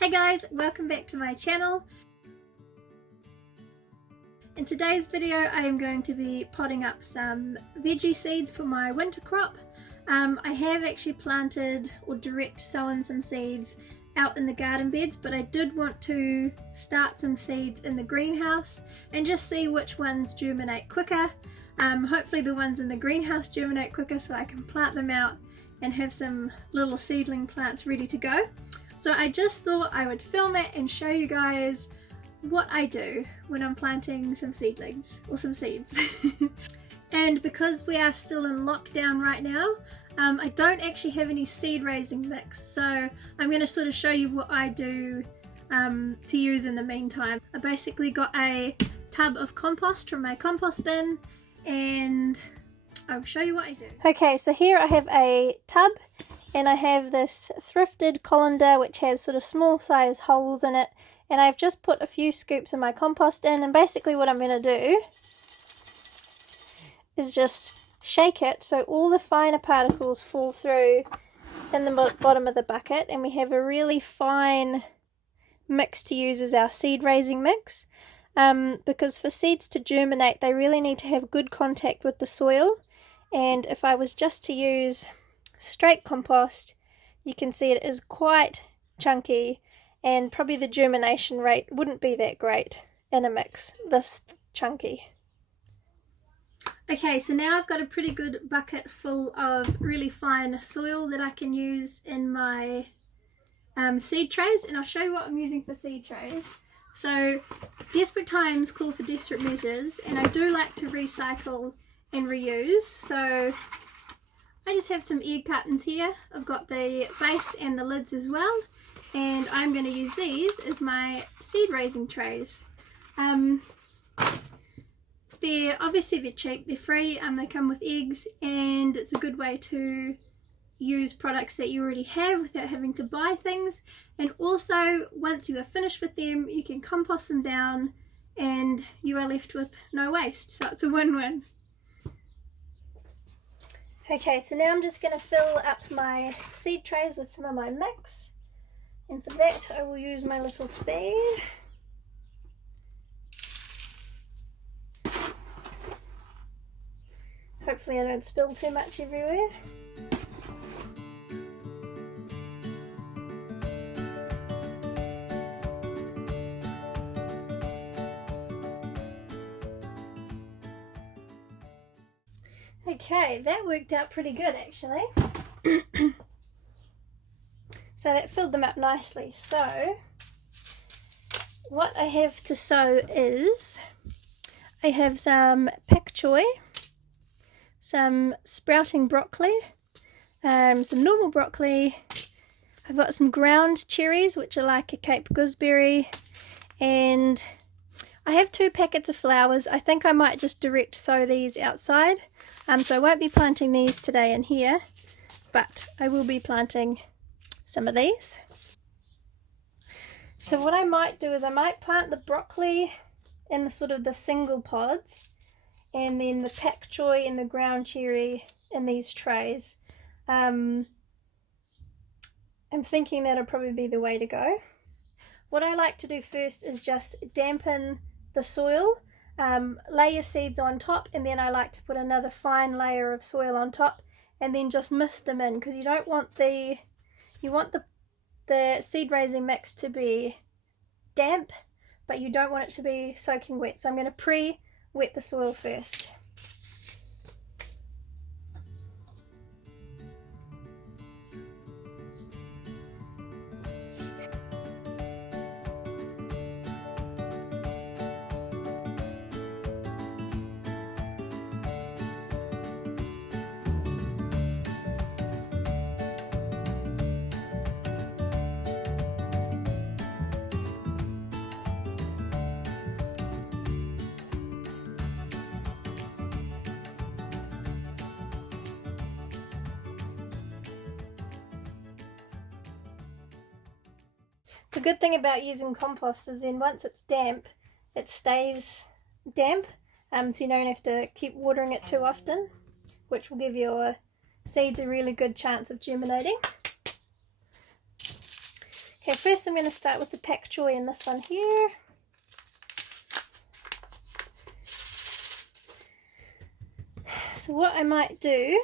Hey guys, welcome back to my channel. In today's video I am going to be potting up some veggie seeds for my winter crop. I have actually planted or direct sown some seeds out in the garden beds, but I did want to start some seeds in the greenhouse and just see which ones germinate quicker. Hopefully the ones in the greenhouse germinate quicker so I can plant them out and have some little seedling plants ready to go. So I just thought I would film it and show you guys what I do when I'm planting some seedlings or some seeds. And because we are still in lockdown right now, I don't actually have any seed raising mix, so I'm going to sort of show you what I do to use in the meantime. I basically got a tub of compost from my compost bin and I'll show you what I do. Okay, so here I have a tub and I have this thrifted colander which has sort of small size holes in it, and I've just put a few scoops of my compost in, and basically what I'm going to do is just shake it so all the finer particles fall through in the bottom of the bucket, and we have a really fine mix to use as our seed raising mix. Because for seeds to germinate they really need to have good contact with the soil, and if I was just to use straight compost, you can see it is quite chunky and probably the germination rate wouldn't be that great in a mix this chunky. Okay, so now I've got a pretty good bucket full of really fine soil that I can use in my seed trays, and I'll show you what I'm using for seed trays. So desperate times call for desperate measures, and I do like to recycle and reuse, so I just have some egg cartons here. I've got the base and the lids as well, and I'm going to use these as my seed raising trays. They're cheap, they're free, they come with eggs, and it's a good way to use products that you already have without having to buy things. And also, once you are finished with them, you can compost them down and you are left with no waste, so it's a win-win. Okay, so now I'm just going to fill up my seed trays with some of my mix, and for that I will use my little spade. Hopefully I don't spill too much everywhere. Okay, that worked out pretty good actually. So that filled them up nicely. So what I have to sow is I have some pak choy, some sprouting broccoli, some normal broccoli. I've got some ground cherries which are like a Cape gooseberry, and I have 2 packets of flowers. I think I might just direct sow these outside, so I won't be planting these today in here, but I will be planting some of these. So what I might do is I might plant the broccoli in the sort of the single pods, and then the pak choy and the ground cherry in these trays. I'm thinking that'll probably be the way to go. What I like to do first is just dampen the soil, lay your seeds on top, and then I like to put another fine layer of soil on top and then just mist them in, because you don't want the seed raising mix to be damp, but you don't want it to be soaking wet. So I'm going to pre-wet the soil first. The good thing about using compost is then once it's damp, it stays damp, so you don't have to keep watering it too often, which will give your seeds a really good chance of germinating. Okay, first I'm going to start with the pak choi in this one here. So what I might do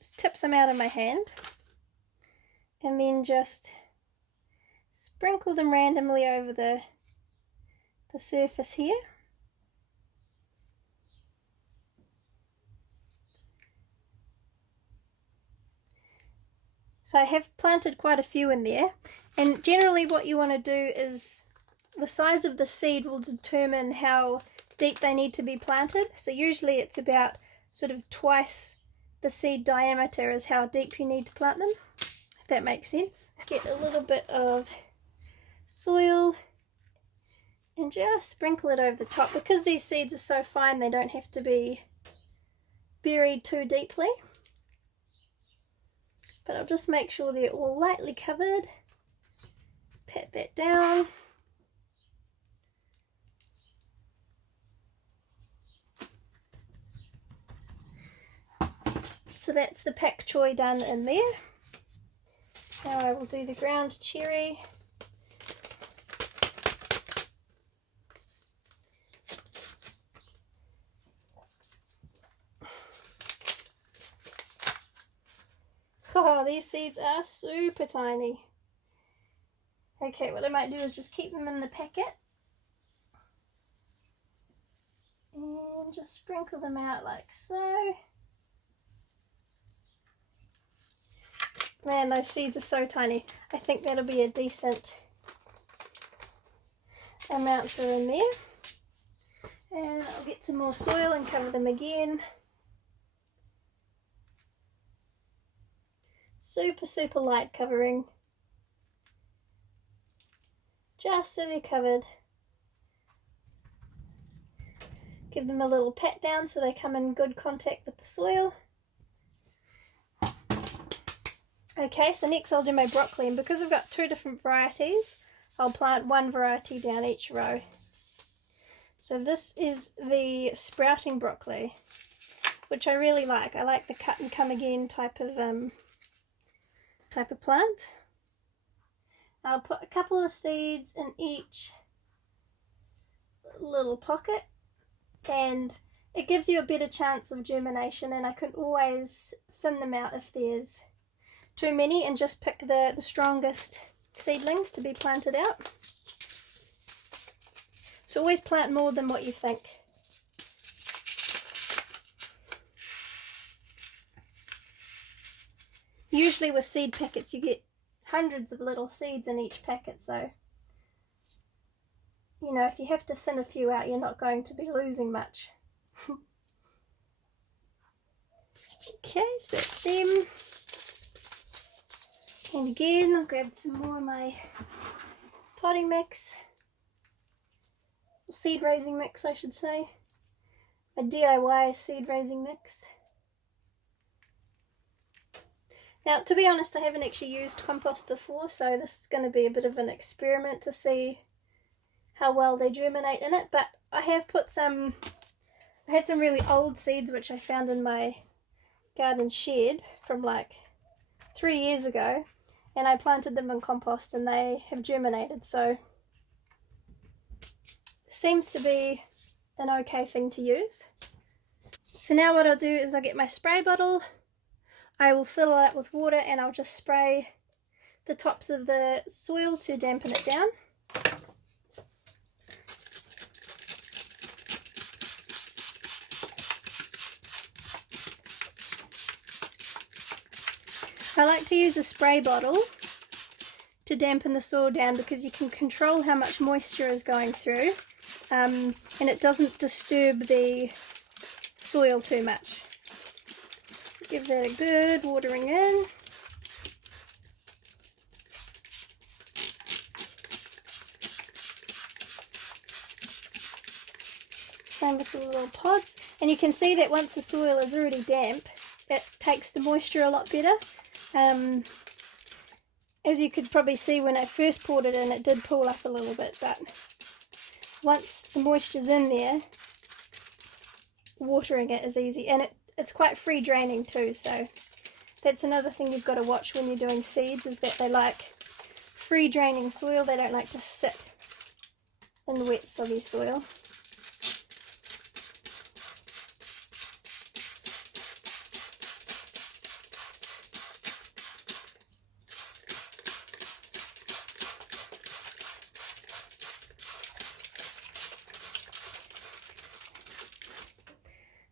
is tip some out of my hand and then just sprinkle them randomly over the surface here. So I have planted quite a few in there, and generally what you want to do is the size of the seed will determine how deep they need to be planted. So usually it's about sort of twice the seed diameter is how deep you need to plant them, if that makes sense. Get a little bit of soil and just sprinkle it over the top. Because these seeds are so fine, they don't have to be buried too deeply. But I'll just make sure they're all lightly covered. Pat that down. So that's the pak choi done in there. Now I will do the ground cherry. Oh, these seeds are super tiny. Okay, what I might do is just keep them in the packet and just sprinkle them out like so. Man, those seeds are so tiny. I think that'll be a decent amount for in there. And I'll get some more soil and cover them again. Super light covering, just so they're covered. Give them a little pat down so they come in good contact with the soil. Okay, so next I'll do my broccoli, and because I've got two different varieties, I'll plant one variety down each row. So this is the sprouting broccoli, which I really like. I like the cut and come again type of plant. I'll put a couple of seeds in each little pocket, and it gives you a better chance of germination, and I can always thin them out if there's too many and just pick the strongest seedlings to be planted out. So always plant more than what you think. Usually with seed packets you get hundreds of little seeds in each packet, so you know, if you have to thin a few out, you're not going to be losing much. Okay, so that's them. And again, I'll grab some more of my potting mix, seed raising mix I should say, my DIY seed raising mix. Now, to be honest, I haven't actually used compost before, so this is going to be a bit of an experiment to see how well they germinate in it, but I have put I had some really old seeds which I found in my garden shed from like 3 years ago, and I planted them in compost and they have germinated, so it seems to be an okay thing to use. So now what I'll do is I'll get my spray bottle, I will fill it up with water, and I'll just spray the tops of the soil to dampen it down. I like to use a spray bottle to dampen the soil down because you can control how much moisture is going through, and it doesn't disturb the soil too much. So give that a good watering in. Same with the little pods, and you can see that once the soil is already damp, it takes the moisture a lot better. As you could probably see when I first poured it in, it did pool up a little bit, but once the moisture's in there, watering it is easy, and it's quite free draining too, so that's another thing you've got to watch when you're doing seeds, is that they like free draining soil. They don't like to sit in wet soggy soil.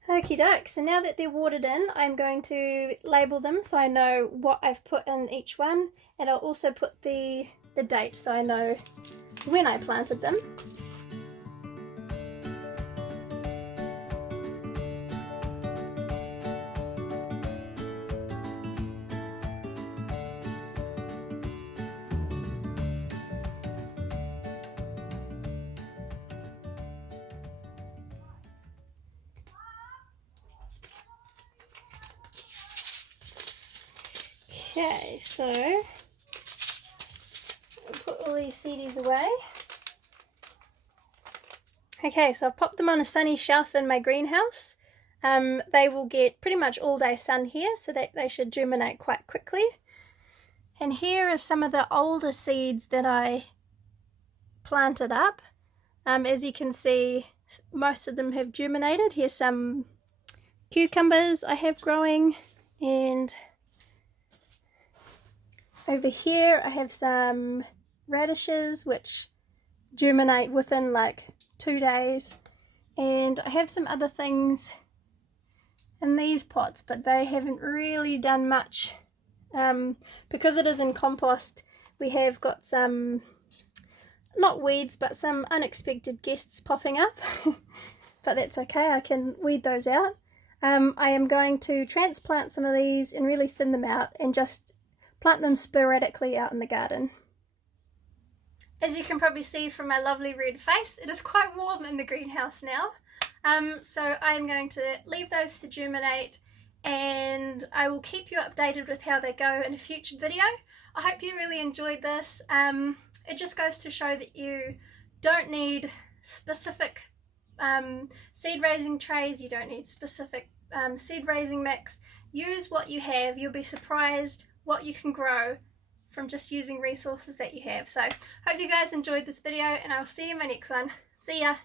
Okie doke, so now that they're watered in, I'm going to label them so I know what I've put in each one, and I'll also put the date so I know when I planted them. Okay, so I'll put all these seedies away. Okay, so I've popped them on a sunny shelf in my greenhouse. They will get pretty much all day sun here, so that they should germinate quite quickly. And here are some of the older seeds that I planted up. As you can see, most of them have germinated. Here's some cucumbers I have growing, and over here I have some radishes which germinate within like 2 days, and I have some other things in these pots, but they haven't really done much. Because it is in compost, we have got some, not weeds, but some unexpected guests popping up. But that's okay, I can weed those out. I am going to transplant some of these and really thin them out and just plant them sporadically out in the garden. As you can probably see from my lovely red face, it is quite warm in the greenhouse now. So I'm going to leave those to germinate, and I will keep you updated with how they go in a future video. I hope you really enjoyed this. It just goes to show that you don't need specific seed raising trays, you don't need specific seed raising mix. Use what you have. You'll be surprised what you can grow from just using resources that you have. So hope you guys enjoyed this video, and I'll see you in my next one. See ya!